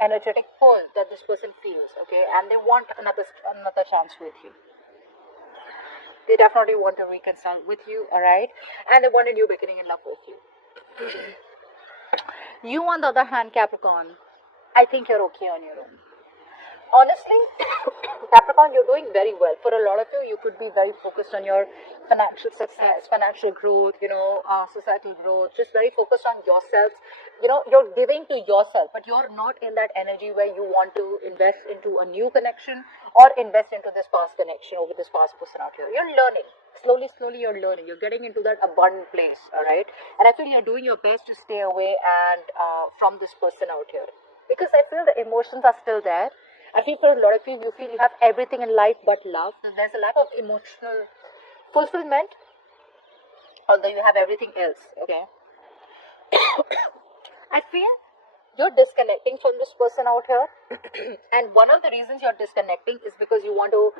energetic pull that this person feels, okay, and they want another chance with you. They definitely want to reconcile with you, all right, and they want a new beginning in love with you. You, on the other hand, Capricorn, I think you're okay on your own. Honestly, Capricorn, you're doing very well. For a lot of you, you could be very focused on your financial success, financial growth, societal growth, just very focused on yourself. You're giving to yourself, but you're not in that energy where you want to invest into a new connection or invest into this past connection over this past person out here. You're learning. Slowly, you're learning. You're getting into that abundant place, all right? And I feel you're doing your best to stay away and from this person out here. Because I feel the emotions are still there. I feel for a lot of you, you feel you have everything in life but love. There's a lack of emotional fulfillment, although you have everything else, okay? I feel you're disconnecting from this person out here. And one of the reasons you're disconnecting is because you want to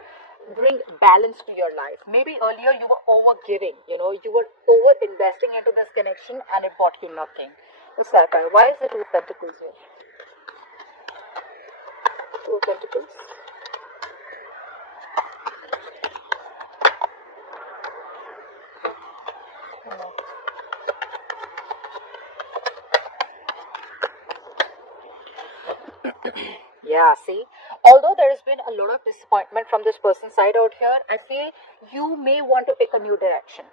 bring balance to your life. Maybe earlier you were over giving, you were over investing into this connection and it brought you nothing. Let's clarify. Why is the Two of Pentacles here? Two of Pentacles. Yeah, see, although there has been a lot of disappointment from this person's side out here, I feel you may want to pick a new direction.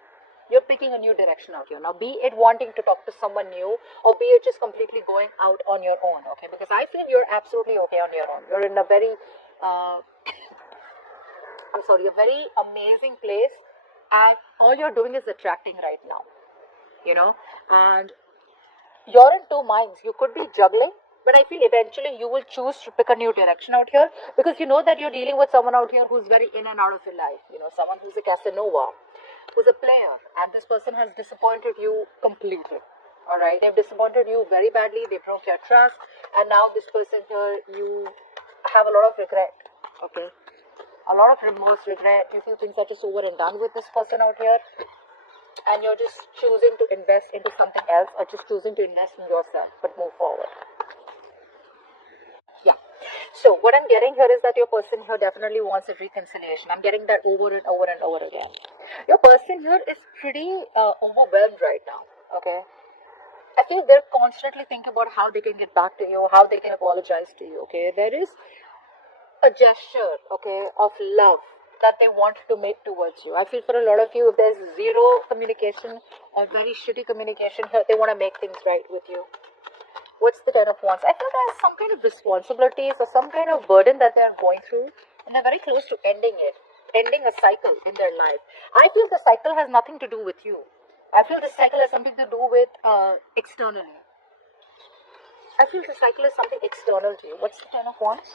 You're picking a new direction out here. Now, be it wanting to talk to someone new or be it just completely going out on your own, okay? Because I feel you're absolutely okay on your own. You're in a very, a very amazing place, and all you're doing is attracting right now, and you're in two minds. You could be juggling, but I feel eventually you will choose to pick a new direction out here because you know that you're dealing with someone out here who's very in and out of your life, someone who's a Casanova, who's a player, and this person has disappointed you completely. All right, they've disappointed you very badly. They broke your trust, and now this person here, you have a lot of regret. Okay, a lot of remorse, regret. You feel things are just over and done with this person out here, and you're just choosing to invest into something else, or just choosing to invest in yourself, but move forward. Yeah. So what I'm getting here is that your person here definitely wants a reconciliation. I'm getting that over and over and over again. Your person here is pretty overwhelmed right now, okay? I feel they're constantly thinking about how they can get back to you, how they can apologize to you, okay? There is a gesture, okay, of love that they want to make towards you. I feel for a lot of you, if there's zero communication or very shitty communication here, they want to make things right with you. What's the Ten of Wands? I feel there's some kind of responsibilities or some kind of burden that they're going through, and they're very close to ending it, ending a cycle in their life. I feel the cycle has nothing to do with you. I feel the cycle has something to do with externally. I feel the cycle is something external to you. What's the Ten of Wands?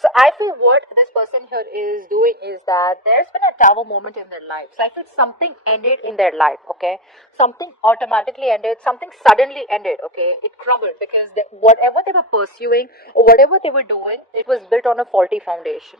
So I feel what this person here is doing is that there's been a Tower moment in their life. So I feel something ended in their life, okay? Something automatically ended, something suddenly ended, okay? It crumbled because whatever they were pursuing or whatever they were doing, it was built on a faulty foundation.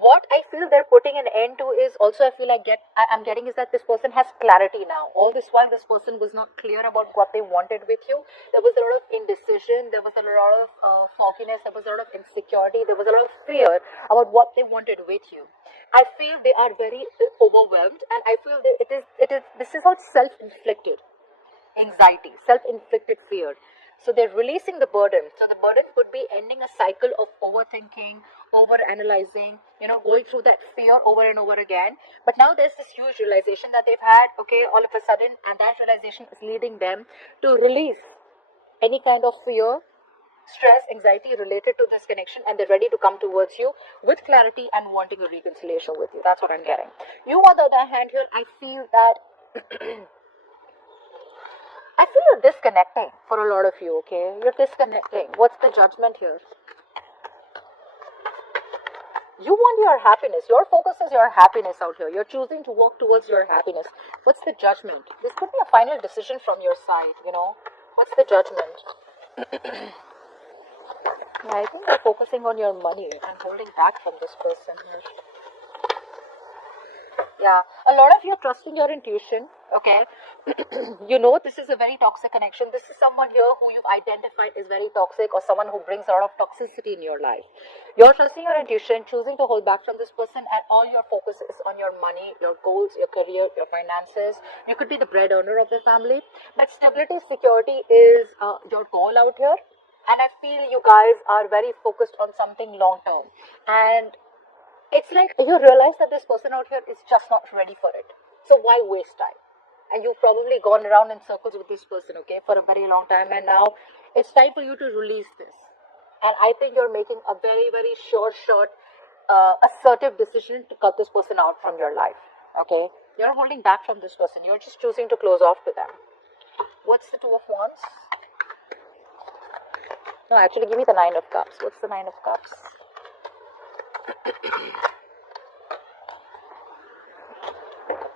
What I feel they're putting an end to is also, I feel I'm getting is that this person has clarity now. All this while this person was not clear about what they wanted with you. There was a lot of indecision, there was a lot of fogginess, there was a lot of insecurity, there was a lot of fear about what they wanted with you. I feel they are very overwhelmed, and I feel that this is all self-inflicted anxiety, self-inflicted fear. So they're releasing the burden. So the burden could be ending a cycle of overthinking, over-analyzing, going through that fear over and over again. But now there's this huge realization that they've had, okay, all of a sudden, and that realization is leading them to release any kind of fear, stress, anxiety related to this connection, and they're ready to come towards you with clarity and wanting a reconciliation with you. That's what I'm getting. You, on the other hand, here, I feel that I feel you're disconnecting for a lot of you, okay? You're disconnecting. What's the Judgment here? You want your happiness. Your focus is your happiness out here. You're choosing to work towards your happiness. What's the Judgment? This could be a final decision from your side, What's the Judgment? I think you're focusing on your money and holding back from this person here. Yeah, a lot of you are trusting your intuition, okay? You know this is a very toxic connection. This is someone here who you've identified is very toxic, or someone who brings a lot of toxicity in your life. You're trusting your intuition, choosing to hold back from this person, and all your focus is on your money, your goals, your career, your finances. You could be the bread earner of the family, but stability, security is your goal out here. And I feel you guys are very focused on something long term. And it's like you realize that this person out here is just not ready for it. So why waste time? And you've probably gone around in circles with this person, okay, for a very long time. And now it's time for you to release this. And I think you're making a very, very short, assertive decision to cut this person out from your life, okay? You're holding back from this person. You're just choosing to close off to them. What's the Two of Wands? No, actually, give me the Nine of Cups. What's the Nine of Cups?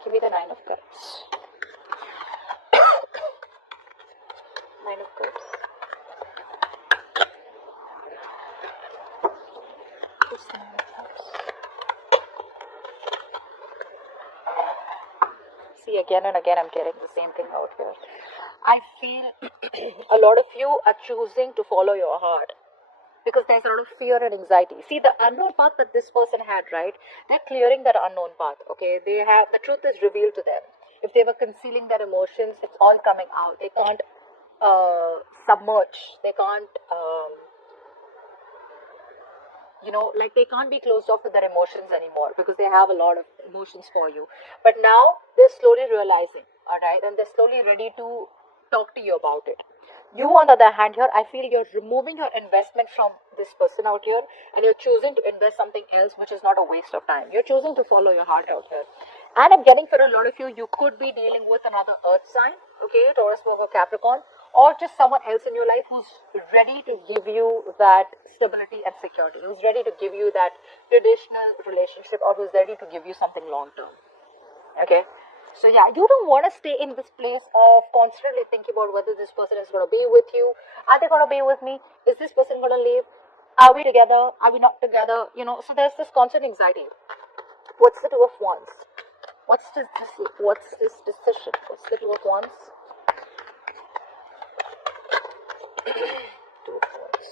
Give me the Nine of Cups. Nine of Cups. What's the Nine of Cups? See, again and again, I'm getting the same thing out here. I feel a lot of you are choosing to follow your heart because there's a lot of fear and anxiety. See, the unknown path that this person had, right? They're clearing that unknown path, okay? They have, the truth is revealed to them. If they were concealing their emotions, it's all coming out. They can't submerge. They can't, like they can't be closed off to their emotions anymore because they have a lot of emotions for you. But now they're slowly realizing, all right? And they're slowly ready to talk to you about it. You, on the other hand, here, I feel you're removing your investment from this person out here and you're choosing to invest something else, which is not a waste of time. You're choosing to follow your heart out here. And I'm getting for a lot of you, you could be dealing with another earth sign, okay, Taurus, Virgo, Capricorn, or just someone else in your life who's ready to give you that stability and security, who's ready to give you that traditional relationship, or who's ready to give you something long term, okay? So yeah, you don't want to stay in this place of constantly thinking about whether this person is going to be with you. Are they going to be with me? Is this person going to leave? Are we together? Are we not together? So there's this constant anxiety. What's the Two of Wands? What's this decision? What's the Two of Wands? Two of Wands.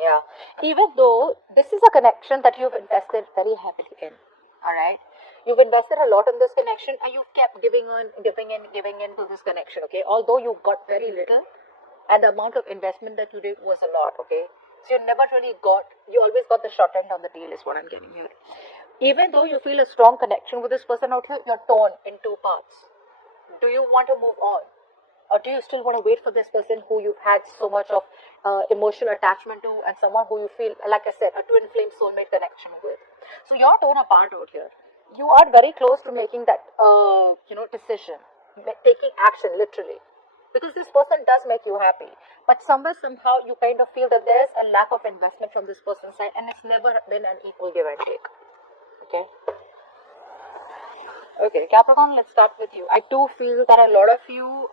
Yeah, even though this is a connection that you've invested very heavily in, all right? You've invested a lot in this connection and you've kept giving in to this connection, okay? Although you got very little and the amount of investment that you did was a lot, okay? So you always got the short end on the deal is what I'm getting here. Even though you feel a strong connection with this person out here, you're torn in two parts. Do you want to move on? Or do you still want to wait for this person who you've had so much of emotional attachment to, and someone who you feel, like I said, a twin flame soulmate connection with? So you're torn apart out here. You are very close to making that, decision, taking action, literally. Because this person does make you happy. But somehow, you kind of feel that there's a lack of investment from this person's side, and it's never been an equal give and take. Okay? Okay, Capricorn, let's start with you. I do feel that a lot of you,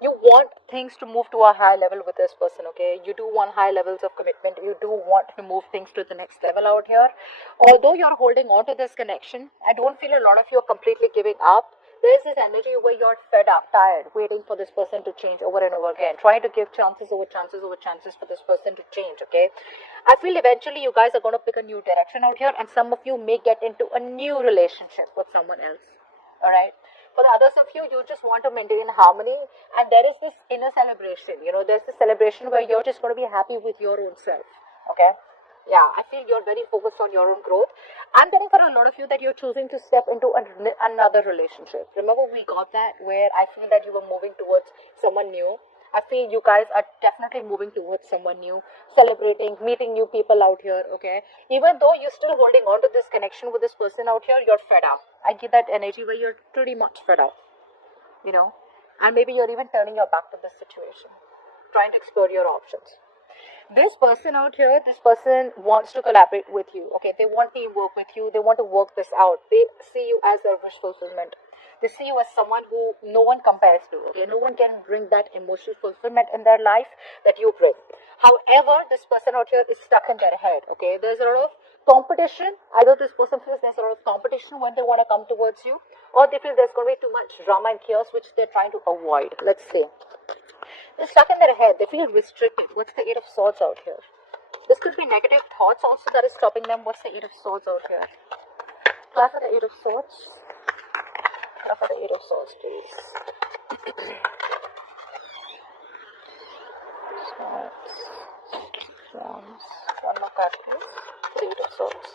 you want things to move to a higher level with this person, okay? You do want high levels of commitment. You do want to move things to the next level out here. Although you're holding on to this connection, I don't feel a lot of you are completely giving up. There's this energy where you're fed up, tired, waiting for this person to change over and over again, trying to give chances over chances over chances for this person to change, okay? I feel eventually you guys are going to pick a new direction out here, and some of you may get into a new relationship with someone else, all right? For the others of you, you just want to maintain harmony, and there is this inner celebration, there's this celebration where you're just going to be happy with your own self, okay? Yeah, I feel you're very focused on your own growth. I'm getting for a lot of you that you're choosing to step into another relationship. Remember, we got that where I feel that you were moving towards someone new. I feel you guys are definitely moving towards someone new, celebrating, meeting new people out here, okay? Even though you're still holding on to this connection with this person out here, you're fed up. I get that energy where you're pretty much fed up, and maybe you're even turning your back to this situation, trying to explore your options. This person out here, this person wants to collaborate with you. Okay, they want teamwork with you. They want to work this out. They see you as their wish fulfillment. They see you as someone who no one compares to. Okay, no one can bring that emotional fulfillment in their life that you bring. However, this person out here is stuck in their head. Okay, there's a lot of competition. Either this person feels there's a lot of competition when they want to come towards you, or they feel there's going to be too much drama and chaos which they're trying to avoid. Let's see. They're stuck in their head. They feel restricted. What's the Eight of Swords out here? This could be negative thoughts also that is stopping them. What's the Eight of Swords out here? Try for the Eight of Swords. Try for the Eight of Swords, please. Swords. Wands. One more card, please. The Eight of Swords.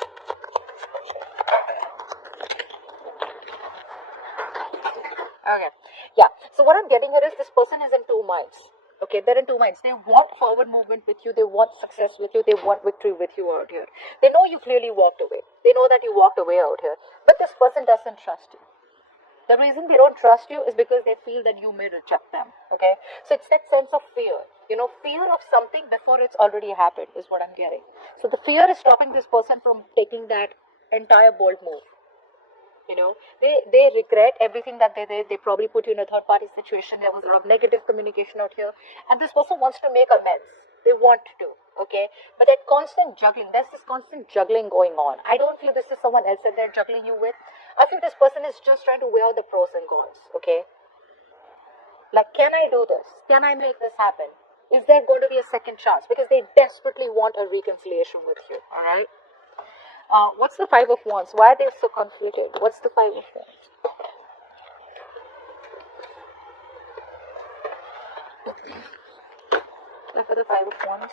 Okay. Yeah. So what I'm getting here is this person is in two minds. Okay, they're in two minds. They want forward movement with you. They want success with you. They want victory with you out here. They know you clearly walked away. They know that you walked away out here. But this person doesn't trust you. The reason they don't trust you is because they feel that you may reject them. Okay, so it's that sense of fear. You know, fear of something before it's already happened is what I'm getting. So the fear is stopping this person from taking that entire bold move. You know, they regret everything that they did. They probably put you in a third party situation. There was a lot of negative communication out here, and this person wants to make amends. They want to, okay, but that constant juggling, there's this constant juggling going on. I don't feel this is someone else that they're juggling you with. I feel this person is just trying to weigh out the pros and cons. Okay, like, can I do this? Can I make this happen? Is there going to be a second chance? Because they desperately want a reconciliation with you. All right. What's the Five of Wands? Why are they so conflicted? What's the Five of Wands? Look at the Five of Wands.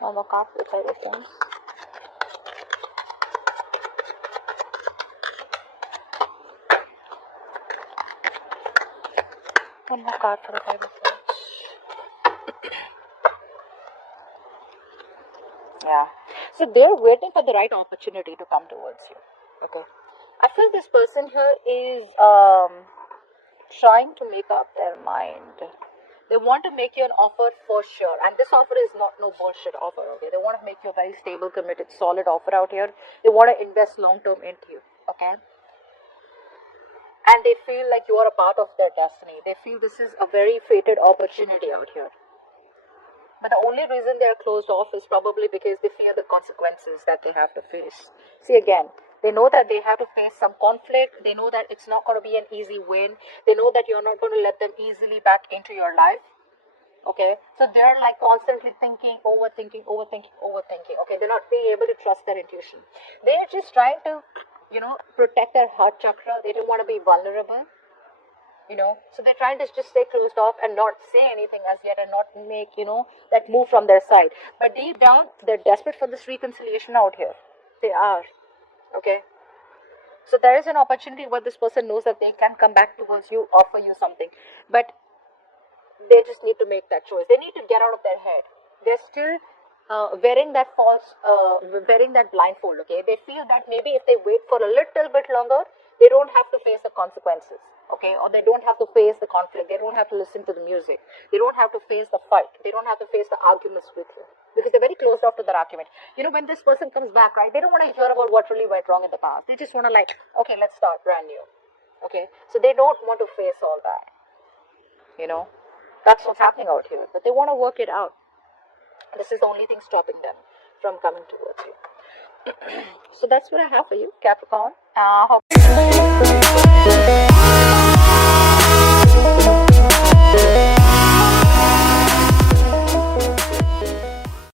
One more card for the Five of Wands. One more card for the Five of Wands. Yeah. So they're waiting for the right opportunity to come towards you. Okay. I feel this person here is trying to make up their mind. They want to make you an offer for sure. And this offer is not no bullshit offer, okay? They want to make you a very stable, committed, solid offer out here. They want to invest long term into you, okay? And they feel like you are a part of their destiny. They feel this is a very fated opportunity out here. But the only reason they are closed off is probably because they fear the consequences that they have to face. See, again, they know that they have to face some conflict. They know that it's not going to be an easy win. They know that you're not going to let them easily back into your life. Okay, so they're like constantly thinking, overthinking. Okay, they're not being able to trust their intuition. They're just trying to, protect their heart chakra. They don't want to be vulnerable. So they're trying to just stay closed off and not say anything as yet and not make, that move from their side. But deep down, they're desperate for this reconciliation out here. They are. Okay. So there is an opportunity where this person knows that they can come back towards you, offer you something. But they just need to make that choice. They need to get out of their head. They're still wearing that blindfold, okay? They feel that maybe if they wait for a little bit longer, they don't have to face the consequences, okay? Or they don't have to face the conflict. They don't have to listen to the music. They don't have to face the fight. They don't have to face the arguments with you because they're very closed off to their argument. When this person comes back, right, they don't want to hear about what really went wrong in the past. They just want to okay, let's start brand new, okay? So they don't want to face all that, That's what's happening out here. But they want to work it out. This is the only thing stopping them from coming towards you. So that's what I have for you, Capricorn. Hope